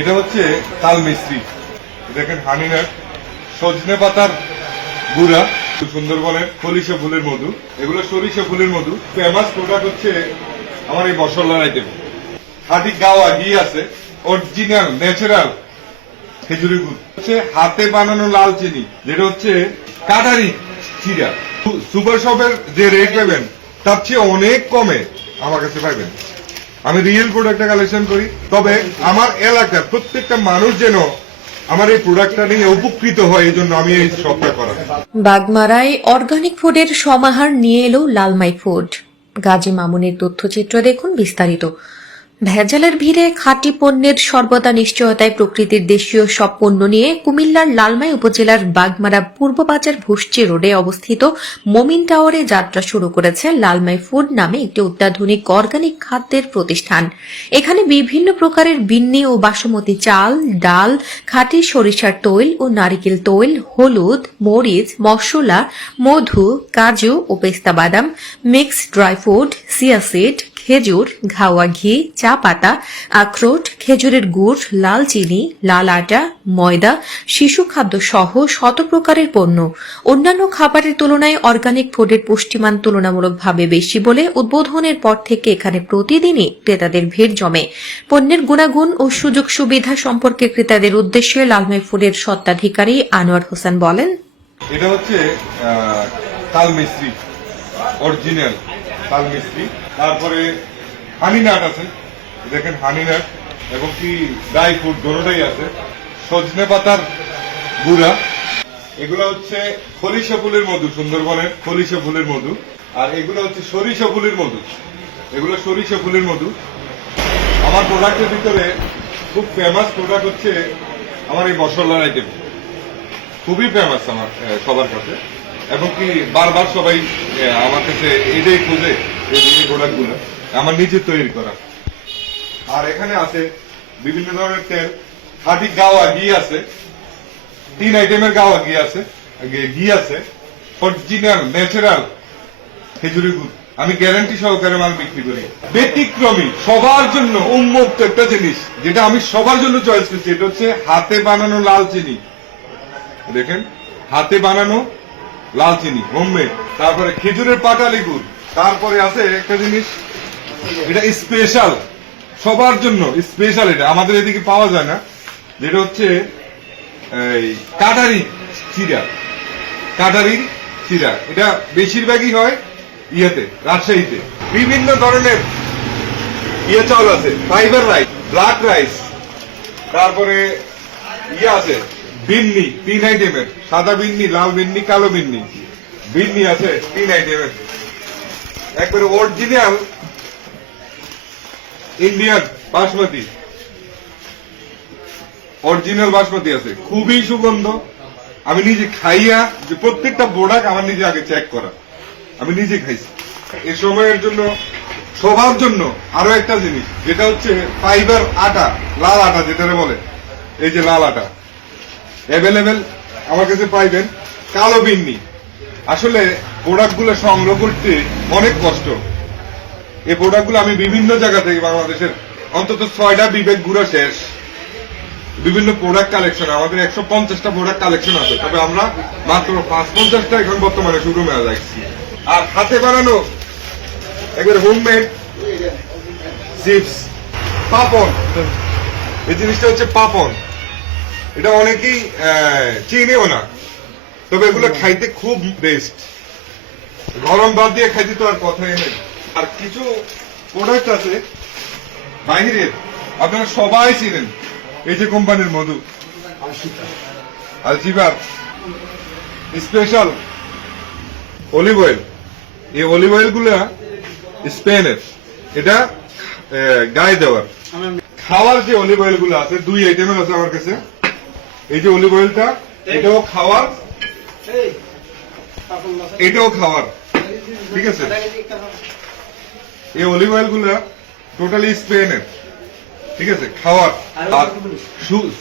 এটা হচ্ছে তাল মিস্ত্রি। দেখেন হানিনাট সজনে পাতার গুড়া সুন্দরবনের সরিষা ফুলের মধু। এগুলো সরিষা ফুলের মধু। ফেমাস প্রোডাক্ট হচ্ছে আমার এই মশলার আইটেম খাঁটি গাওয়া ঘি আছে অরিজিনাল ন্যাচারাল খেজুরি গুড়। হচ্ছে হাতে বানানো লাল চিনি, যেটা হচ্ছে কাটারি চিরা। সুপার শপের যে রেট পাবেন, তার চেয়ে অনেক কমে, আমার কাছে পাইবেন আমি রিয়েল প্রোডাক্টটা কালেকশন করি। তবে আমার এলাকার প্রত্যেকটা মানুষ যেন আমার এই প্রোডাক্টটা নিয়ে উপকৃত হয় এই জন্য আমি এই শপটা করা বাগমারায় অর্গানিক ফুডের সমাহার নিয়ে এলো লালমাই ফুড গাজী মামুনের তথ্যচিত্র দেখুন বিস্তারিত। ভেজালের ভিড়ে খাঁটি পণ্যের সর্বদা নিশ্চয়তায় প্রকৃতির দেশীয় সব পণ্য নিয়ে কুমিল্লার লালমাই উপজেলার বাগমারা পূর্ববাজার ভুষ্টি রোডে অবস্থিত মমিন টাওয়ারে যাত্রা শুরু করেছে লালমাই ফুড নামে একটি অত্যাধুনিক অর্গানিক খাদ্যের প্রতিষ্ঠান। এখানে বিভিন্ন প্রকারের বিন্নি ও বাসমতি চাল, ডাল, খাঁটি সরিষার তৈল ও নারিকেল তৈল, হলুদ, মরিচ, মশলা, মধু, কাজু ও পেস্তা বাদাম মিক্সড ড্রাই ফ্রুট সিয়াসিড খেজুর, ঘাওয়া ঘি, চা পাতা, আখরোট, খেজুরের গুড়, লাল চিনি, লাল আটা, ময়দা, শিশু খাদ্য সহ শত প্রকারের পণ্য। অন্যান্য খাবারের তুলনায় অর্গানিক ফুডের পুষ্টিমান তুলনামূলকভাবে বেশি বলে উদ্বোধনের পর থেকে এখানে প্রতিদিনই ক্রেতাদের ভিড় জমে। পণ্যের গুণাগুণ ও সুযোগ সুবিধা সম্পর্কে ক্রেতাদের উদ্দেশ্যে লালমাই ফুডের স্বত্বাধিকারী আনোয়ার হোসেন বলেন, এটা হচ্ছে তাল অরিজিনাল তাল মিস্ত্রি। তারপরে হানিনাট আছে। দেখেন হানিনাট এবং কি ড্রাই ফ্রুট দোনোটাই আছে। সজনে পাতার গুড়া। এগুলো হচ্ছে খলিশা ফুলের মধু, সুন্দরবনের খলিশা ফুলের মধু। আর এগুলো হচ্ছে সরিষা ফুলের মধু। এগুলো সরিষা ফুলের মধু। আমার প্রোডাক্টের ভিতরে খুব ফেমাস প্রোডাক্ট হচ্ছে আমার এই মশলার আইটেম খুবই ফেমাস আমার সবার কাছে। এবং কি বারবার সবাই আমার কাছে এটাই খুঁজে এই প্রোডাক্টগুলো আমার নিজে তৈরি করা। আর এখানে আছে বিভিন্ন ধরনের তেল, খাঁটি গাওয়া ঘি আছে, তিন আইটেমের গাওয়া ঘি আছে ঘি আছে অরিজিনাল ন্যাচারাল খেজুরি গুড়। আমি গ্যারান্টি সহকারে মাল বিক্রি করি। ব্যতিক্রমী, সবার জন্য উন্মুক্ত একটা জিনিস, যেটা আমি সবার জন্য চয়েস করছি, এটা হচ্ছে হাতে বানানো লাল চিনি। দেখেন, হাতে বানানো লাল চিনি হোমমেড তারপরে খেজুরের পাটালি গুড় তারপরে আছে একটা জিনিস, এটা স্পেশাল সবার জন্য স্পেশাল এটা। আমাদের এদিকে পাওয়া যায় না। যেটা হচ্ছে কাটারি চিরা কাটারির চিরা এটা বেশিরভাগই হয় ইয়েতে, রাজশাহীতে। বিভিন্ন ধরনের ইয়ে চাউল আছে। ফাইবার রাইস ব্ল্যাক রাইস তারপরে ইয়ে আছে। বিন্নি, তিন আইটেমের, সাদা বিন্নি, লাল বিন্নি, কালো বিন্নি। বিন্নি আছে, তিন আইটেমের। একবারে original Indian basmati. Original basmati আছে। খুবই সুগন্ধ। আমি নিজে খাইয়া, যে প্রত্যেকটা প্রোডাক্ট আমার নিজে আগে চেক করা। আমি নিজে খাইছি। এ সময়ের জন্য সবার জন্য আরও একটা জিনিস, যেটা হচ্ছে ফাইবার আটা, লাল আটা যেটা বলে। এই যে লাল আটা। অ্যাভেলেবেল আমার কাছে পাইবেন কালো বিন্নি। আসলে প্রোডাক্টগুলো সংগ্রহ করতে অনেক কষ্ট। এই প্রোডাক্টগুলো আমি বিভিন্ন জায়গা থেকে বাংলাদেশের অন্তত ছয়টা বিবেক গুঁড়ো শেষ। বিভিন্ন প্রোডাক্ট কালেকশন, আমাদের একশো পঞ্চাশটা প্রোডাক্ট কালেকশন আছে। তবে আমরা মাত্র পাঁচ পঞ্চাশটা এখন বর্তমানে শুরু মেলা যাচ্ছি আর হাতে বানানো একবার হোমমেড চিপস পাপন। এই জিনিসটা হচ্ছে পাপন। এটা অনেকেই চিনেও না। তবে এগুলো খাইতে খুব বেস্ট গরম ভাত দিয়ে খাইতে তো আর কথাই নেই। আর কিছু প্রোডাক্ট আছে বাহিরের আপনারা সবাই চিনেন। এই যে কোম্পানির মধু। আলচিবার স্পেশাল অলিভ অয়েল এই অলিভ অয়েলগুলা স্পেনের। এটা গায়ে দেওয়ার। খাওয়ার যে অলিভ অয়েলগুলো আছে দুই আইটেমের আছে আমার কাছে। এই যে অলিভ অয়েলটা এটাও খাওয়ার এটাও খাওয়ার ঠিক আছে? এই অলিভ অয়েলগুলা টোটালি স্পেনের ঠিক আছে? খাওয়ার। আর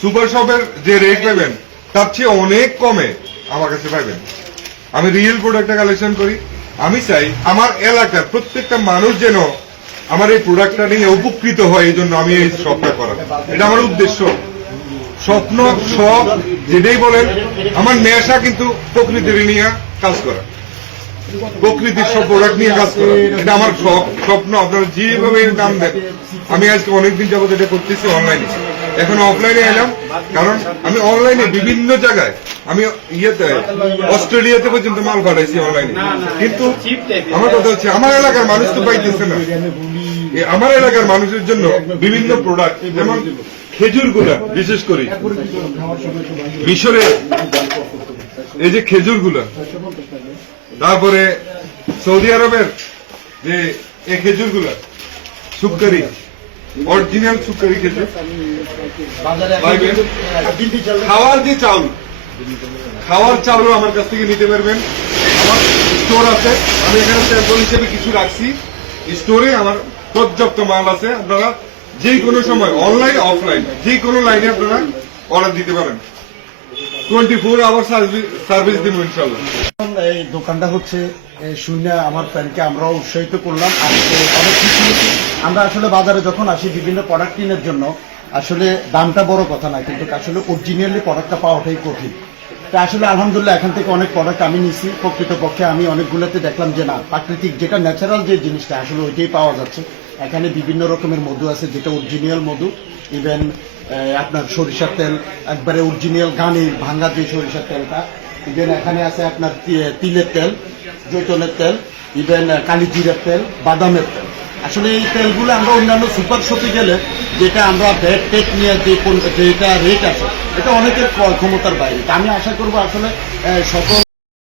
সুপার শপের যে রেট পাবেন তার চেয়ে অনেক কমে আমার কাছে পাবেন। আমি রিয়েল প্রোডাক্টটা কালেকশন করি। আমি চাই আমার এলাকার প্রত্যেকটা মানুষ যেন আমার এই প্রোডাক্টটা নিয়ে উপকৃত হয় এই জন্য আমি এই শপটা করা এটা আমার উদ্দেশ্য। স্বপ্ন, শখ, যেটাই বলেন, আমার নেশা কিন্তু প্রকৃতির নিয়ে কাজ করা। প্রকৃতির সব প্রোডাক্ট নিয়ে কাজ করা। এটা আমার শখ, স্বপ্ন, আপনারা যেভাবে নাম দেন। আমি আজকে অনেকদিন যাবত এটা করতেছি অনলাইনে এখন অফলাইনে এলাম, কারণ আমি অনলাইনে বিভিন্ন জায়গায়, আমি ইয়েতে, অস্ট্রেলিয়াতে পর্যন্ত মাল পাঠাইছি অনলাইনে কিন্তু আমার কথা হচ্ছে, আমার এলাকার মানুষ তো পাইতেছে না। আমার এলাকার মানুষের জন্য বিভিন্ন প্রোডাক্ট যেমন খেজুরগুলা বিশেষ করে। মিশরে এই যে খেজুরগুলা তারপরে সৌদি আরবের যে এই খেজুরগুলা সুকারি অরিজিনাল সুকারি খেজুর। খাওয়ার যে চাউল, খাওয়ার চাউলও আমার কাছ থেকে নিতে পারবেন। আমার স্টোর আছে। আমি এখানে স্যাম্পল হিসেবে কিছু রাখছি। স্টোরে আমার পর্যাপ্ত মাল আছে, আপনারা যে কোনো সময় অনলাইন অফলাইন যে কোনো লাইনে আপনারা অর্ডার দিতে পারেন। টোয়েন্টি ফোর আওয়ার সার্ভিস দিব ইনশাল্লাহ এই দোকানটা হচ্ছে শুনে আমার ফ্রেন্ডকে আমরাও উৎসাহিত করলাম। আজকে অনেক কিছু আমরা আসলে বাজারে যখন আসি, বিভিন্ন প্রোডাক্ট কেনার জন্য, আসলে দামটা বড় কথা না, কিন্তু আসলে অরিজিনালি প্রোডাক্টটা পাওয়াটাই কঠিন। তা আসলে আলহামদুলিল্লাহ, এখান থেকে অনেক প্রোডাক্ট আমি নিছি। প্রকৃতপক্ষে আমি অনেকগুলোতে দেখলাম যে না, প্রাকৃতিক যেটা ন্যাচারাল যে জিনিসটা, আসলে ওইটাই পাওয়া যাচ্ছে। এখানে বিভিন্ন রকমের মধু আছে, যেটা অরিজিনাল মধু। ইভেন আপনার সরিষার তেল, একবারে অরিজিনাল গানের ভাঙ্গা যে সরিষার তেলটা। ইভেন এখানে আছে আপনার তিলের তেল, জৈতনের তেল। ইভেন কালি জিরের তেল, বাদামের তেল। আসলে এই তেলগুলো আমরা অন্যান্য সুপার শপে গেলে যেটা আমরা ব্যাট টেক নিয়ে যে যেটা রেট আছে, এটা অনেকের ক্ষমতার বাইরে। আমি আশা করব আসলে সকল